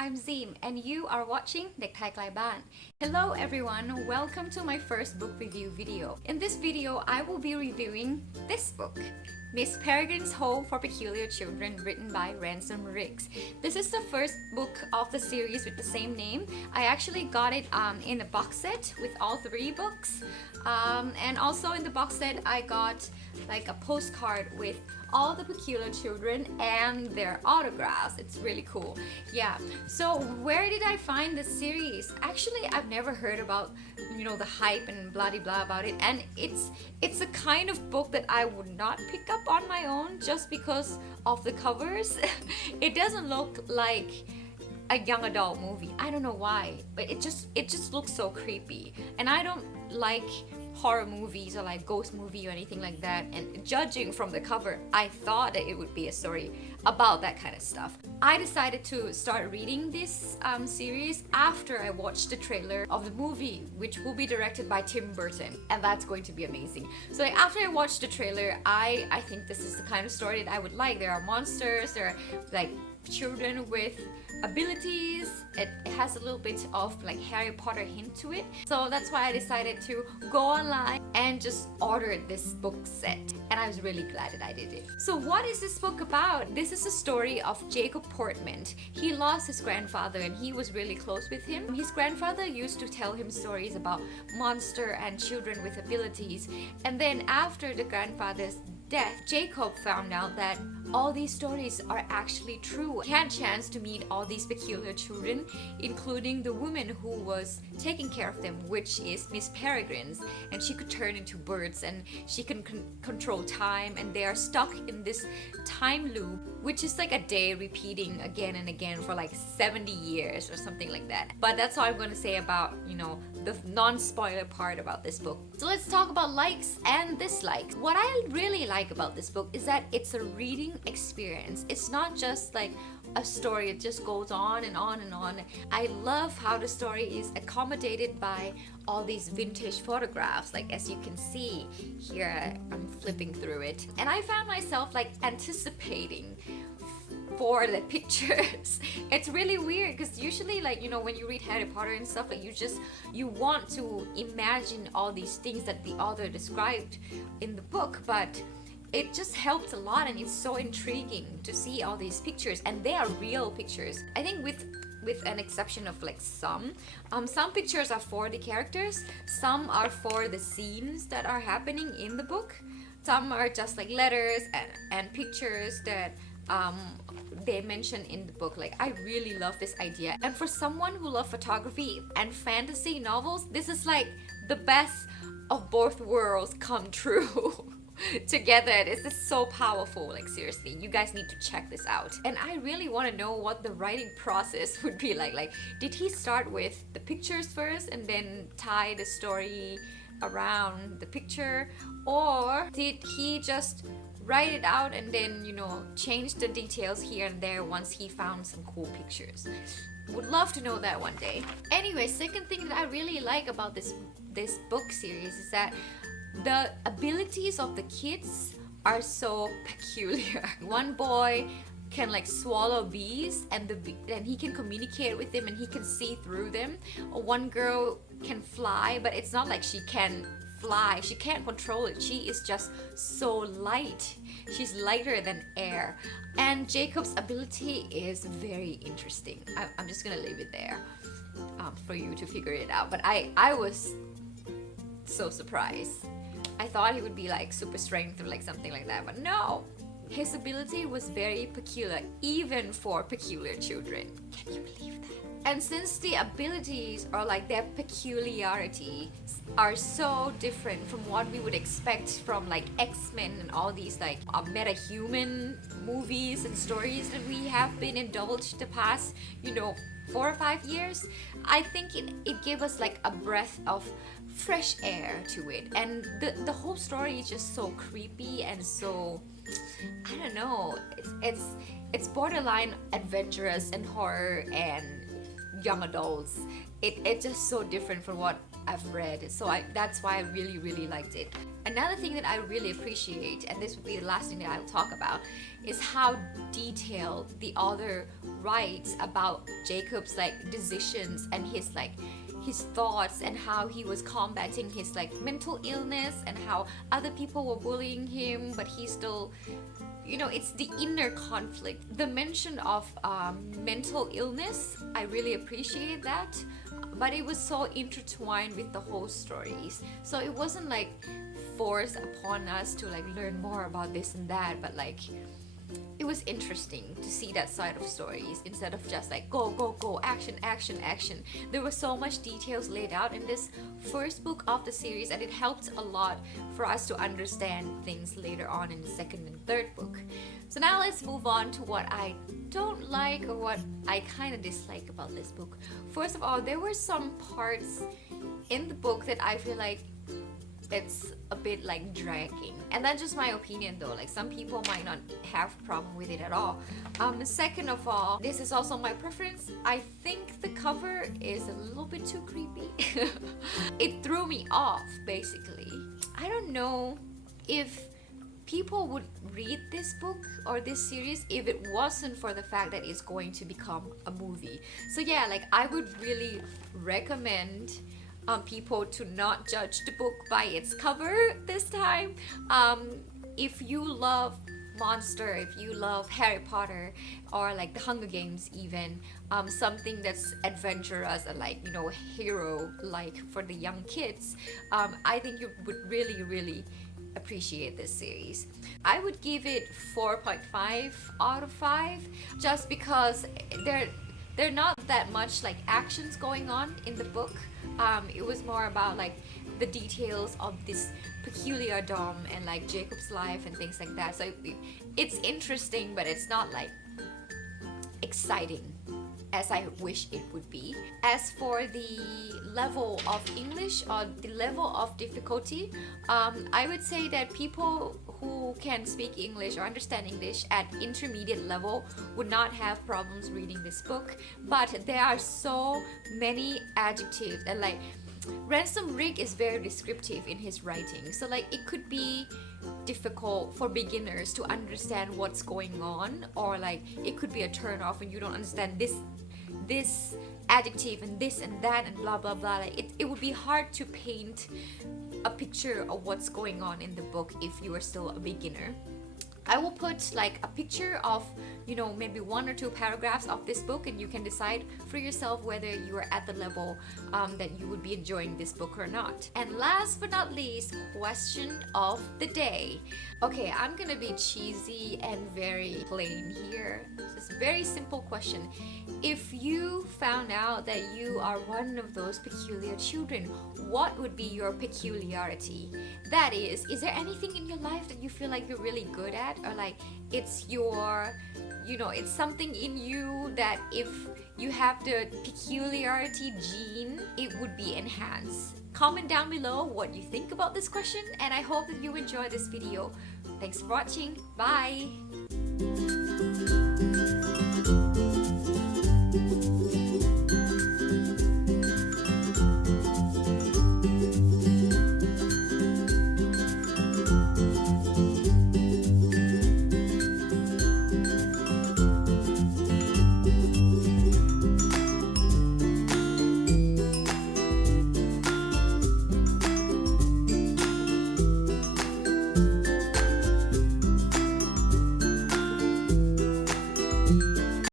I'm Zim and you are watching เด็กไทยไกลบ้าน Hello everyone, welcome to my first book review video. In this video, I will be reviewing this book, Miss Peregrine's Home for Peculiar Children, written by Ransom. This is the first book of the series with the same name. I actually got it in a box set with all three books. And also in the box set, I got like a postcard with all the peculiar children and their autographs. It's really cool. Yeah. So where did I find this series? Actually, I've never heard about, the hype and blah de blah about it. And it's a kind of book that I would not pick up on my own just because of the covers. It doesn't look like a young adult movie. I don't know why, but it just looks so creepy. And I don't like horror movies or like ghost movie or anything like that, and judging from the cover, I thought that it would be a story about that kind of stuff. I decided to start reading this series after I watched the trailer of the movie, which will be directed by Tim Burton, and that's going to be amazing. So like, after I watched the trailer, I think this is the kind of story that I would like. There are monsters, there are like children with abilities. It has a little bit of like Harry Potter hint to it. So that's why I decided to go online and just order this book set. And I was really glad that I did it. So what is this book about? This is a story of Jacob Portman. He lost his grandfather and he was really close with him. His grandfather used to tell him stories about monster and children with abilities. And then after the grandfather's death, Jacob found out that all these stories are actually true. He had a chance to meet all these peculiar children, including the woman who was taking care of them, which is Miss Peregrine's, and she could turn into birds and she can control time, and they are stuck in this time loop, which is like a day repeating again and again for like 70 years or something like that. But that's all I'm going to say about, the non-spoiler part about this book. So let's talk about likes and dislikes. What I really like about this book is that it's a reading experience. It's not just like a story, it just goes on and on and on. I love how the story is accommodated by all these vintage photographs, like as you can see here, I'm flipping through it, and I found myself like anticipating for the pictures. It's really weird because usually like when you read Harry Potter and stuff, like you want to imagine all these things that the author described in the book, but it just helped a lot, and it's so intriguing to see all these pictures, and they are real pictures. I think with an exception of like some pictures are for the characters, some are for the scenes that are happening in the book, some are just like letters and pictures that they mention in the book. Like, I really love this idea, and for someone who loves photography and fantasy novels, this is like the best of both worlds come true together. This is so powerful. Like, seriously, you guys need to check this out. And I really want to know what the writing process would be like did he start with the pictures first and then tie the story around the picture, or did he just write it out and then change the details here and there once he found some cool pictures? Would love to know that one day. Anyway, second thing that I really like about this book series is that the abilities of the kids are so peculiar. One boy can like swallow bees, and he can communicate with them and he can see through them. One girl can fly, but it's not like she can fly, she can't control it, she is just so light, she's lighter than air. And Jacob's ability is very interesting. I'm just gonna leave it there for you to figure it out, but I was so surprised. I thought he would be like super strength or like something like that, but no, his ability was very peculiar, even for peculiar children. Can you believe that? And since the abilities or like their peculiarity are so different from what we would expect from like X-Men and all these like meta-human movies and stories that we have been indulged the past 4 or 5 years, I think it gave us like a breath of fresh air to it, and the whole story is just so creepy and so, I don't know, it's borderline adventurous and horror and young adults. It's just so different from what I've read, so that's why I really liked it. Another thing that I really appreciate, and this would be the last thing that I'll talk about, is how detailed the author writes about Jacob's like decisions and his thoughts, and how he was combating his like mental illness, and how other people were bullying him, but he still, it's the inner conflict. The mention of mental illness, I really appreciate that, but it was so intertwined with the whole stories. So it wasn't like forced upon us to like learn more about this and that, but like it was interesting to see that side of stories instead of just like go, action. There was so much details laid out in this first book of the series, and it helped a lot for us to understand things later on in the second and third book. So now let's move on to what I don't like, or what I kind of dislike about this book. First of all, there were some parts in the book that I feel like it's a bit like dragging, and that's just my opinion though. Like some people might not have a problem with it at all. Second of all, this is also my preference. I think the cover is a little bit too creepy. It threw me off basically. I don't know if people would read this book or this series if it wasn't for the fact that it's going to become a movie. So yeah, like I would really recommend people to not judge the book by its cover this time. If you love monster, if you love Harry Potter, or like the Hunger Games even, something that's adventurous and like hero like for the young kids, I think you would really appreciate this series. I would give it 4.5 out of 5, just because they're not that much like actions going on in the book. It was more about like the details of this peculiar dome and like Jacob's life and things like that. So it's interesting, but it's not like exciting as I wish it would be. As for the level of English or the level of difficulty, I would say that people who can speak English or understand English at intermediate level would not have problems reading this book. But there are so many adjectives, and like Ransom Rick is very descriptive in his writing, so like it could be difficult for beginners to understand what's going on, or like it could be a turn off when you don't understand this adjective and this and that and blah blah blah. Like it would be hard to paint a picture of what's going on in the book if you are still a beginner. I will put like a picture of maybe 1 or 2 paragraphs of this book, and you can decide for yourself whether you are at the level that you would be enjoying this book or not. And last but not least, question of the day. Okay, I'm gonna be cheesy and very plain here. It's a very simple question. If you found out that you are one of those peculiar children, what would be your peculiarity? That is there anything in your life that you feel like you're really good at, or like it's your, it's something in you that if you have the peculiarity gene, it would be enhanced? Comment down below what you think about this question, and I hope that you enjoy this video. Thanks for watching. Bye!